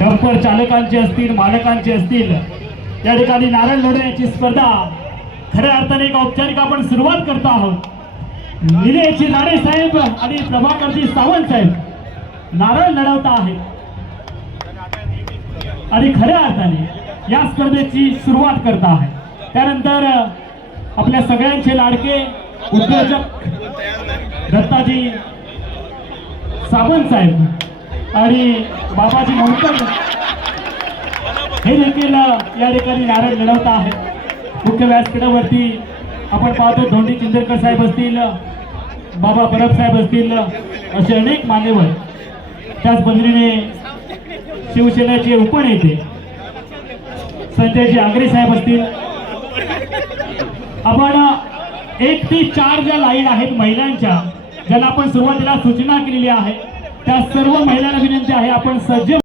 Dumper चालकांचे असतील मालकांचे असतील या ठिकाणी नारळ लढवण्याची स्पर्धा. खऱ्या अर्थाने एक औपचारिक आपण सुरुवात करतो आहोत. निलेशजी लाडे साहेब आणि प्रभाकरजी सावंत साहेब. नारळ लढवता आहेत आणि खऱ्या अर्थाने या स्पर्धेची सुरुवात करत आहे. त्यानंतर आपल्या सगळ्यांचे लाडके उद्योजक दत्ताजी सावंत साहेब. आणि बाबाजी मोडकर हे देखील या ठिकाणी नारायण लढवत आहे. मुख्य व्यासपीठावरती आपण पाहतो धोंडी चिंदरकर साहेब असतील बाबा परब साहेब असतील असे अनेक मान्यवर. त्याच पद्धतीने शिवसेनेचे उपनेते संजयजी आगरे साहेब असतील. आपण एक ते चार ज्या लाईन आहेत महिलांच्या ज्यांना आपण सुरुवातीला सूचना केलेली आहे त्या सर्व विनंती आहे आपण सज्ज